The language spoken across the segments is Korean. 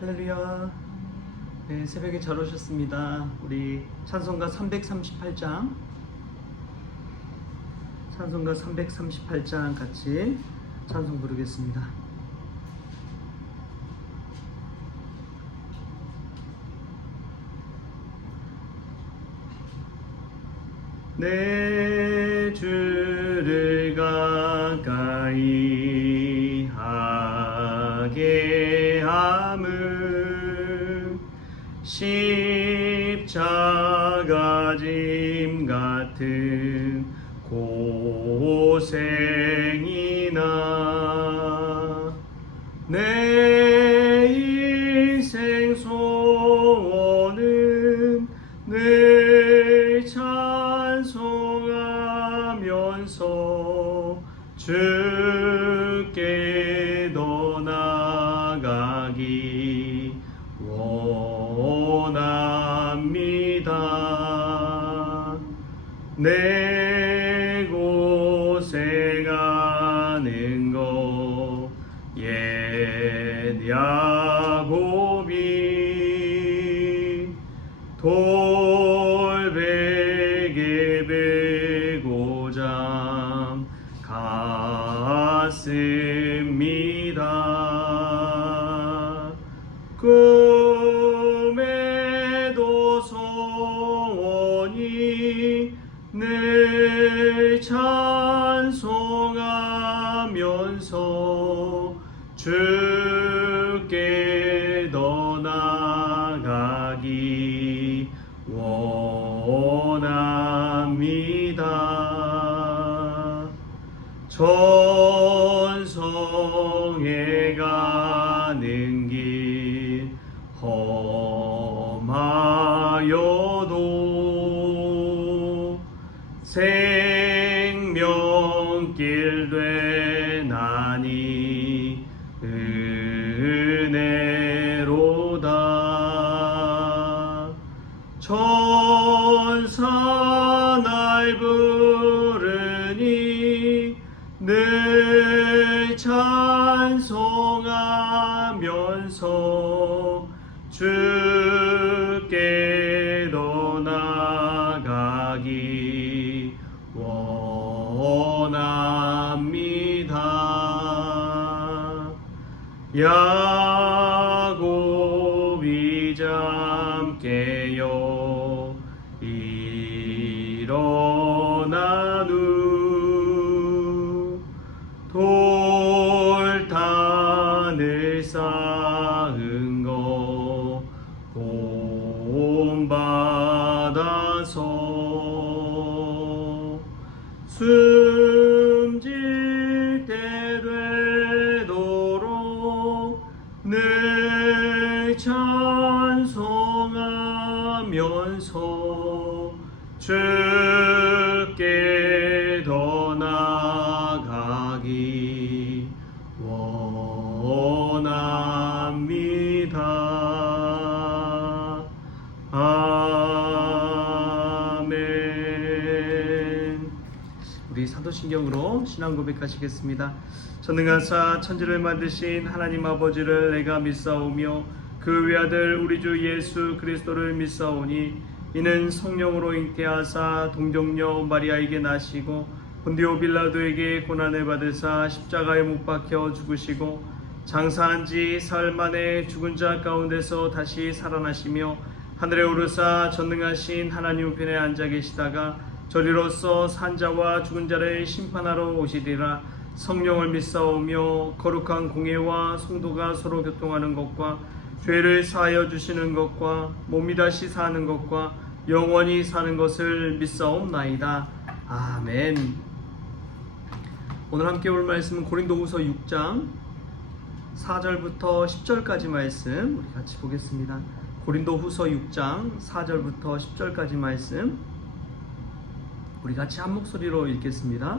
할렐루야. 네, 새벽에 잘 오셨습니다. 우리 찬송가 338장 같이 찬송 부르겠습니다. 내 주를 가까이 하게 함은 십자가 짐 같은 고생이나 내 인생 소원은 늘 찬송하면서 주께 더 나아가기 원합니다. 내 고생하는 것 옛 야곱이 돌베개 베고 잠 갔습니다. 꿈에도 소원이 늘 찬송하면서 주께 더 나아가기 원합니다. 전성에 가는 길 험하여도 생명길 되나니 은혜로다. 천사 날 부르니 늘 찬송하면서 주께 더 나아가기 원합니다. 야곱이 잠 깨어 일어난 후 돌단을 쌓은 것 본받아서 숨질 때 되도록 늘 찬송하면서 주께 더 나아가기 원합니다. 아멘. 우리 사도신경으로 신앙 고백하시겠습니다. 전능하사 천지를 만드신 하나님 아버지를 내가 믿사오며 그 외아들 우리 주 예수 그리스도를 믿사오니 이는 성령으로 잉태하사 동정녀 마리아에게 나시고 본디오 빌라도에게 고난을 받으사 십자가에 못 박혀 죽으시고 장사한 지 사흘 만에 죽은 자 가운데서 다시 살아나시며 하늘에 오르사 전능하신 하나님 우편에 앉아 계시다가 저리로서 산자와 죽은 자를 심판하러 오시리라. 성령을 믿사오며 거룩한 공예와 성도가 서로 교통하는 것과 죄를 사하여 주시는 것과 몸이 다시 사는 것과 영원히 사는 것을 믿사옵나이다. 아멘. 오늘 함께 올 말씀은 고린도후서 6장 4절부터 10절까지 말씀 우리 같이 보겠습니다. 고린도후서 6장 4절부터 10절까지 말씀 우리 같이 한 목소리로 읽겠습니다.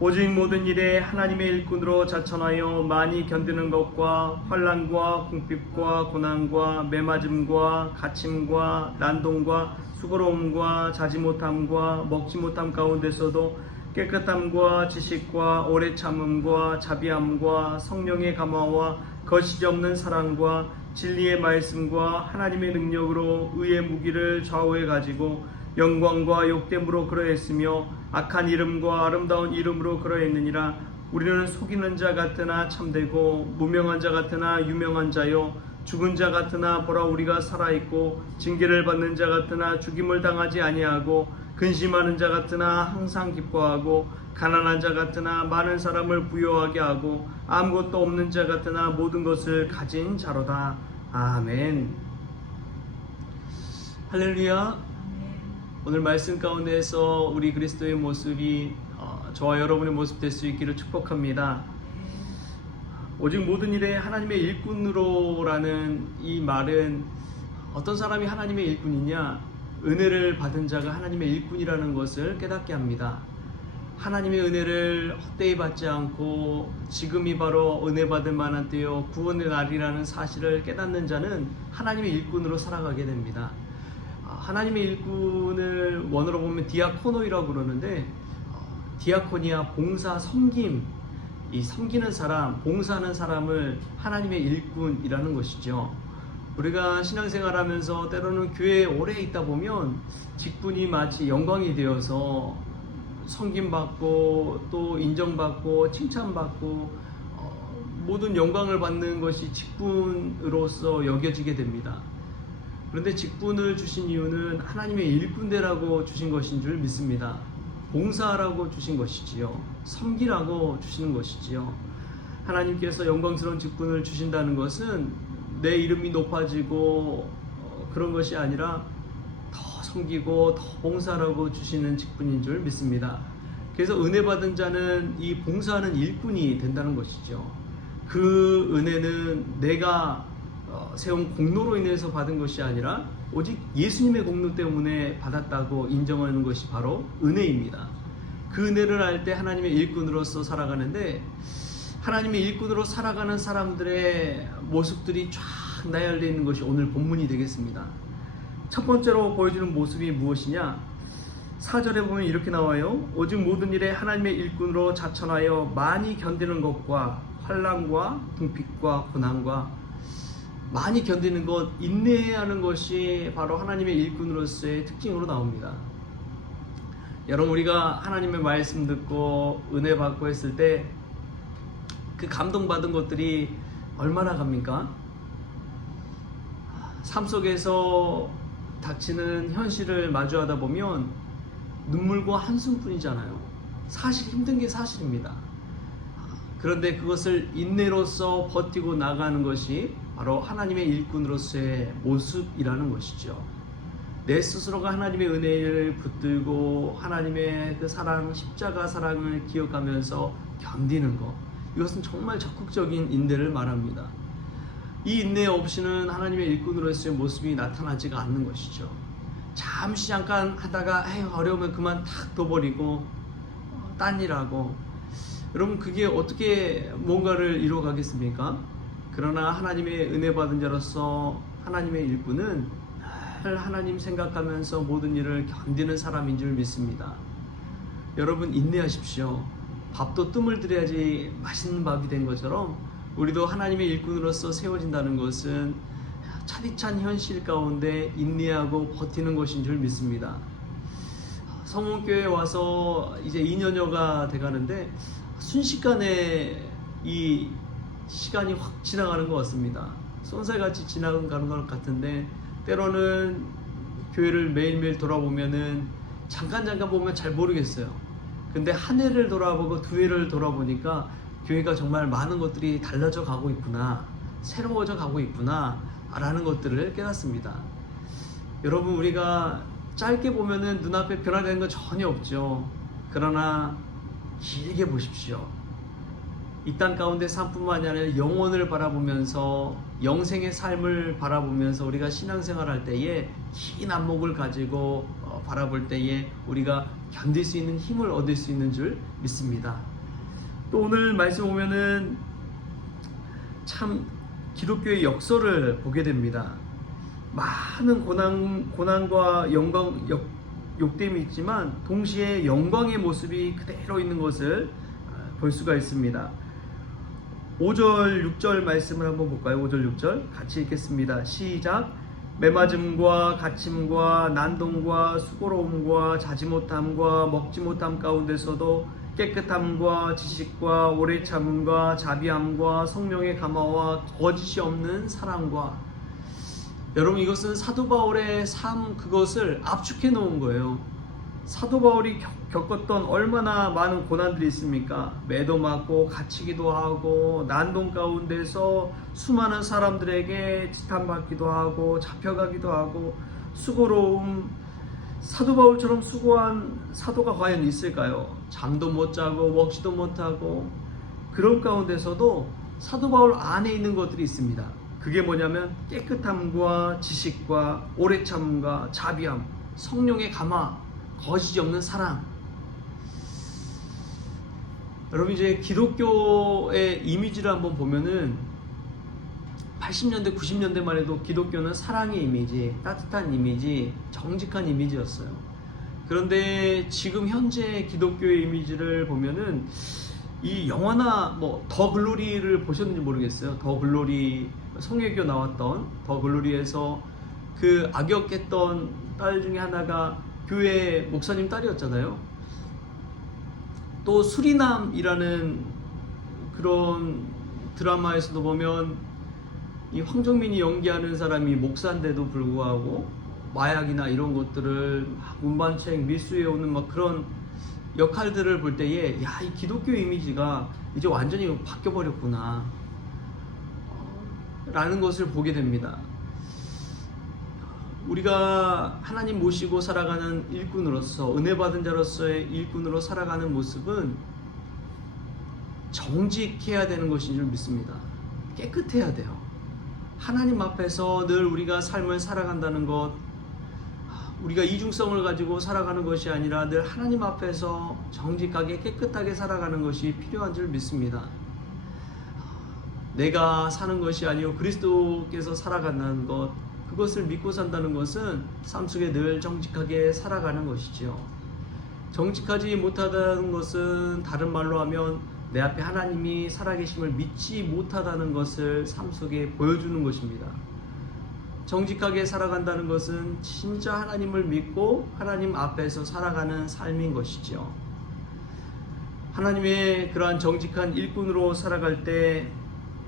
오직 모든 일에 하나님의 일꾼으로 자천하여 많이 견디는 것과 환난과 궁핍과 고난과 매맞음과 갇힘과 난동과 수고로움과 자지 못함과 먹지 못함 가운데서도 깨끗함과 지식과 오래 참음과 자비함과 성령의 감화와 거시지 없는 사랑과 진리의 말씀과 하나님의 능력으로 의의 무기를 좌우해 가지고 영광과 욕됨으로 그러했으며 악한 이름과 아름다운 이름으로 그러했느니라. 우리는 속이는 자 같으나 참되고 무명한 자 같으나 유명한 자요 죽은 자 같으나 보라 우리가 살아있고 징계를 받는 자 같으나 죽임을 당하지 아니하고 근심하는 자 같으나 항상 기뻐하고 가난한 자 같으나 많은 사람을 부유하게 하고 아무것도 없는 자 같으나 모든 것을 가진 자로다. 아멘. 할렐루야. 오늘 말씀 가운데서 우리 그리스도의 모습이 저와 여러분의 모습 될 수 있기를 축복합니다. 오직 모든 일에 하나님의 일꾼으로라는 이 말은 어떤 사람이 하나님의 일꾼이냐? 은혜를 받은 자가 하나님의 일꾼이라는 것을 깨닫게 합니다. 하나님의 은혜를 헛되이 받지 않고 지금이 바로 은혜 받을 만한 때요 구원의 날이라는 사실을 깨닫는 자는 하나님의 일꾼으로 살아가게 됩니다. 하나님의 일꾼을 원어로 보면 디아코노이라고 그러는데 디아코니아 봉사 섬김, 이 섬기는 사람, 봉사하는 사람을 하나님의 일꾼이라는 것이죠. 우리가 신앙생활하면서 때로는 교회에 오래 있다 보면 직분이 마치 영광이 되어서 섬김받고 또 인정받고 칭찬받고 모든 영광을 받는 것이 직분으로서 여겨지게 됩니다. 그런데 직분을 주신 이유는 하나님의 일꾼되라고 주신 것인 줄 믿습니다. 봉사하라고 주신 것이지요. 섬기라고 주시는 것이지요. 하나님께서 영광스러운 직분을 주신다는 것은 내 이름이 높아지고 그런 것이 아니라 더 섬기고 더 봉사하라고 주시는 직분인 줄 믿습니다. 그래서 은혜 받은 자는 이 봉사하는 일꾼이 된다는 것이죠. 그 은혜는 내가 세운 공로로 인해서 받은 것이 아니라 오직 예수님의 공로 때문에 받았다고 인정하는 것이 바로 은혜입니다. 그 은혜를 알 때 하나님의 일꾼으로서 살아가는데 하나님의 일꾼으로 살아가는 사람들의 모습들이 쫙 나열되어 있는 것이 오늘 본문이 되겠습니다. 첫 번째로 보여주는 모습이 무엇이냐? 4절에 보면 이렇게 나와요. 오직 모든 일에 하나님의 일꾼으로 자천하여 많이 견디는 것과 환난과 궁핍과 고난과 많이 견디는 것, 인내하는 것이 바로 하나님의 일꾼으로서의 특징으로 나옵니다. 여러분, 우리가 하나님의 말씀 듣고 은혜 받고 했을 때 그 감동받은 것들이 얼마나 갑니까? 삶 속에서 닥치는 현실을 마주하다 보면 눈물과 한숨뿐이잖아요. 사실 힘든 게 사실입니다. 그런데 그것을 인내로서 버티고 나가는 것이 바로 하나님의 일꾼으로서의 모습이라는 것이죠. 내 스스로가 하나님의 은혜를 붙들고 하나님의 그 사랑, 십자가 사랑을 기억하면서 견디는 것, 이것은 정말 적극적인 인내를 말합니다. 이 인내 없이는 하나님의 일꾼으로서의 모습이 나타나지가 않는 것이죠. 잠깐 하다가 어려우면 그만 탁 둬버리고 딴 일하고, 여러분 그게 어떻게 뭔가를 이루어가겠습니까? 그러나 하나님의 은혜 받은 자로서 하나님의 일꾼은 늘 하나님 생각하면서 모든 일을 견디는 사람인 줄 믿습니다. 여러분 인내하십시오. 밥도 뜸을 들여야지 맛있는 밥이 된 것처럼 우리도 하나님의 일꾼으로서 세워진다는 것은 차디찬 현실 가운데 인내하고 버티는 것인 줄 믿습니다. 성문교회에 와서 이제 2년여가 돼가는데 순식간에 이 시간이 확 지나가는 것 같습니다. 쏜살같이 지나가는 것 같은데 때로는 교회를 매일매일 돌아보면은 잠깐 보면 잘 모르겠어요. 근데 한 해를 돌아보고 두 해를 돌아보니까 교회가 정말 많은 것들이 달라져 가고 있구나, 새로워져 가고 있구나 라는 것들을 깨닫습니다. 여러분, 우리가 짧게 보면은 눈앞에 변화되는 건 전혀 없죠. 그러나 길게 보십시오. 이 땅 가운데 삶뿐만이 아니라 영혼을 바라보면서 영생의 삶을 바라보면서 우리가 신앙생활 할 때에 긴 안목을 가지고 바라볼 때에 우리가 견딜 수 있는 힘을 얻을 수 있는 줄 믿습니다. 또 오늘 말씀 보면은 참 기독교의 역설을 보게 됩니다. 많은 고난과 욕됨이 있지만 동시에 영광의 모습이 그대로 있는 것을 볼 수가 있습니다. 5절 6절 말씀을 한번 볼까요? 5절 6절 같이 읽겠습니다. 시작. 매맞음과 갇힘과 난동과 수고로움과 자지 못함과 먹지 못함 가운데서도 깨끗함과 지식과 오래 참음과 자비함과 성령의 감화와 거짓이 없는 사랑과. 여러분, 이것은 사도 바울의 삶, 그것을 압축해 놓은 거예요. 사도 바울이 겪었던 얼마나 많은 고난들이 있습니까? 매도 맞고 갇히기도 하고 난동 가운데서 수많은 사람들에게 지탄받기도 하고 잡혀가기도 하고 수고로움. 사도 바울처럼 수고한 사도가 과연 있을까요? 잠도 못 자고 먹지도 못하고. 그런 가운데서도 사도 바울 안에 있는 것들이 있습니다. 그게 뭐냐면 깨끗함과 지식과 오래 참음과 자비함, 성령의 감화, 거짓이 없는 사랑. 여러분, 이제 기독교의 이미지를 한번 보면은 80년대 90년대만 해도 기독교는 사랑의 이미지, 따뜻한 이미지, 정직한 이미지였어요. 그런데 지금 현재 기독교의 이미지를 보면은 이 영화나 더 글로리를 보셨는지 모르겠어요. 더 글로리, 송혜교 나왔던 더 글로리에서 그 악역했던 딸 중에 하나가 교회 목사님 딸이었잖아요. 또 수리남이라는 그런 드라마에서도 보면 이 황정민이 연기하는 사람이 목사인데도 불구하고 마약이나 이런 것들을 운반책 밀수해 오는 그런 역할들을 볼 때에, 야, 이 기독교 이미지가 이제 완전히 바뀌어 버렸구나 라는 것을 보게 됩니다. 우리가 하나님 모시고 살아가는 일꾼으로서, 은혜 받은 자로서의 일꾼으로 살아가는 모습은 정직해야 되는 것인 줄 믿습니다. 깨끗해야 돼요. 하나님 앞에서 늘 우리가 삶을 살아간다는 것, 우리가 이중성을 가지고 살아가는 것이 아니라 늘 하나님 앞에서 정직하게 깨끗하게 살아가는 것이 필요한 줄 믿습니다. 내가 사는 것이 아니고 그리스도께서 살아간다는 것, 그것을 믿고 산다는 것은 삶 속에 늘 정직하게 살아가는 것이지요. 정직하지 못하다는 것은 다른 말로 하면 내 앞에 하나님이 살아계심을 믿지 못하다는 것을 삶 속에 보여주는 것입니다. 정직하게 살아간다는 것은 진짜 하나님을 믿고 하나님 앞에서 살아가는 삶인 것이죠. 하나님의 그러한 정직한 일꾼으로 살아갈 때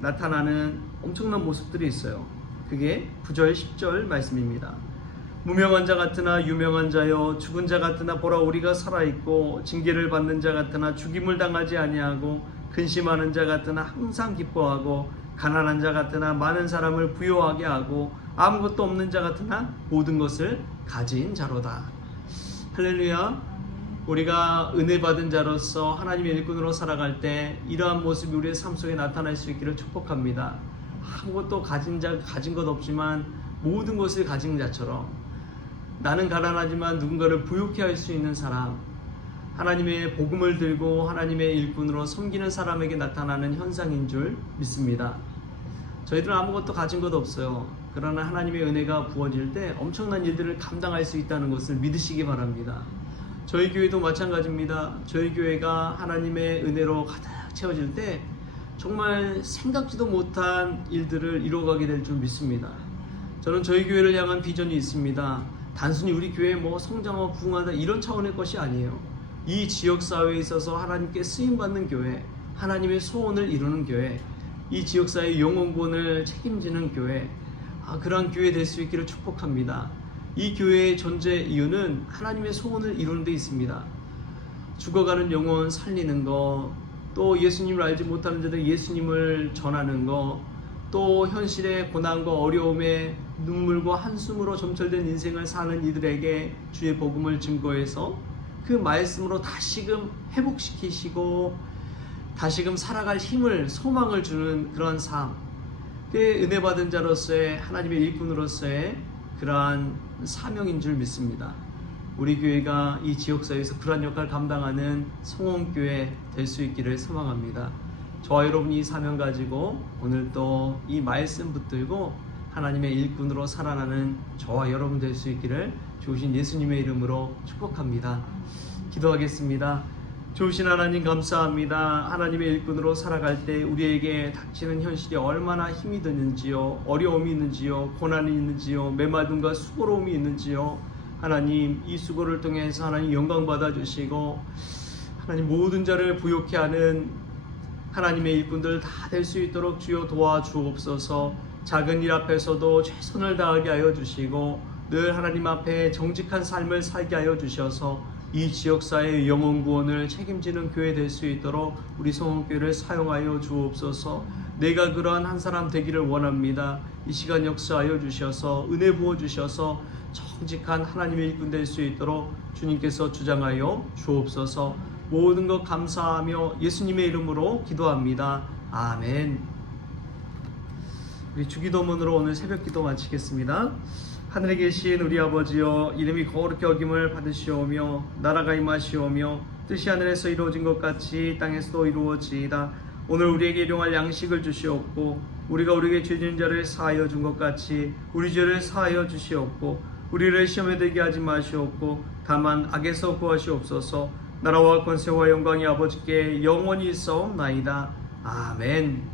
나타나는 엄청난 모습들이 있어요. 그게 9절 10절 말씀입니다. 무명한 자 같으나 유명한 자여, 죽은 자 같으나 보라 우리가 살아있고, 징계를 받는 자 같으나 죽임을 당하지 아니하고, 근심하는 자 같으나 항상 기뻐하고, 가난한 자 같으나 많은 사람을 부요하게 하고, 아무것도 없는 자 같으나 모든 것을 가진 자로다. 할렐루야. 우리가 은혜 받은 자로서 하나님의 일꾼으로 살아갈 때 이러한 모습이 우리의 삶 속에 나타날 수 있기를 축복합니다. 아무것도 가진 것 없지만 모든 것을 가진 자처럼, 나는 가난하지만 누군가를 부유케 할 수 있는 사람, 하나님의 복음을 들고 하나님의 일꾼으로 섬기는 사람에게 나타나는 현상인 줄 믿습니다. 저희들은 아무것도 가진 것 없어요. 그러나 하나님의 은혜가 부어질 때 엄청난 일들을 감당할 수 있다는 것을 믿으시기 바랍니다. 저희 교회도 마찬가지입니다. 저희 교회가 하나님의 은혜로 가득 채워질 때 정말 생각지도 못한 일들을 이루어가게 될 줄 믿습니다. 저는 저희 교회를 향한 비전이 있습니다. 단순히 우리 교회 성장하고 부흥하다 이런 차원의 것이 아니에요. 이 지역사회에 있어서 하나님께 쓰임받는 교회, 하나님의 소원을 이루는 교회, 이 지역사회의 영혼권을 책임지는 교회, 그러한 교회 될 수 있기를 축복합니다. 이 교회의 존재 이유는 하나님의 소원을 이루는 데 있습니다. 죽어가는 영혼 살리는 거, 또 예수님을 알지 못하는 자들 예수님을 전하는 거, 또 현실의 고난과 어려움에 눈물과 한숨으로 점철된 인생을 사는 이들에게 주의 복음을 증거해서 그 말씀으로 다시금 회복시키시고 다시금 살아갈 힘을, 소망을 주는 그런 삶, 그의 은혜 받은 자로서의 하나님의 일꾼으로서의 그러한 사명인 줄 믿습니다. 우리 교회가 이 지역사회에서 그러한 역할을 감당하는 성원교회 될 수 있기를 소망합니다. 저와 여러분이 이 사명 가지고 오늘 또 이 말씀 붙들고 하나님의 일꾼으로 살아나는 저와 여러분 될 수 있기를 주신 예수님의 이름으로 축복합니다. 기도하겠습니다. 좋으신 하나님 감사합니다. 하나님의 일꾼으로 살아갈 때 우리에게 닥치는 현실이 얼마나 힘이 드는지요, 어려움이 있는지요, 고난이 있는지요, 메마름과 수고로움이 있는지요. 하나님, 이 수고를 통해서 하나님 영광 받아 주시고 하나님 모든 자를 부욕케 하는 하나님의 일꾼들 다 될 수 있도록 주여 도와주옵소서. 작은 일 앞에서도 최선을 다하게 하여 주시고 늘 하나님 앞에 정직한 삶을 살게 하여 주셔서 이 지역사회의 영혼 구원을 책임지는 교회 될 수 있도록 우리 성원교회를 사용하여 주옵소서. 내가 그러한 한 사람 되기를 원합니다. 이 시간 역사하여 주셔서 은혜 부어 주셔서 정직한 하나님의 일꾼 될 수 있도록 주님께서 주장하여 주옵소서. 모든 것 감사하며 예수님의 이름으로 기도합니다. 아멘. 우리 주기도문으로 오늘 새벽 기도 마치겠습니다. 하늘에 계신 우리 아버지여, 이름이 거룩히 여김을 받으시오며 나라가 임하시오며 뜻이 하늘에서 이루어진 것 같이 땅에서도 이루어지이다. 오늘 우리에게 일용할 양식을 주시옵고 우리가 우리에게 죄 지은 자를 사하여 준 것 같이 우리 죄를 사하여 주시옵고 우리를 시험에 들게 하지 마시옵고 다만 악에서 구하시옵소서. 나라와 권세와 영광이 아버지께 영원히 있사옵나이다. 아멘.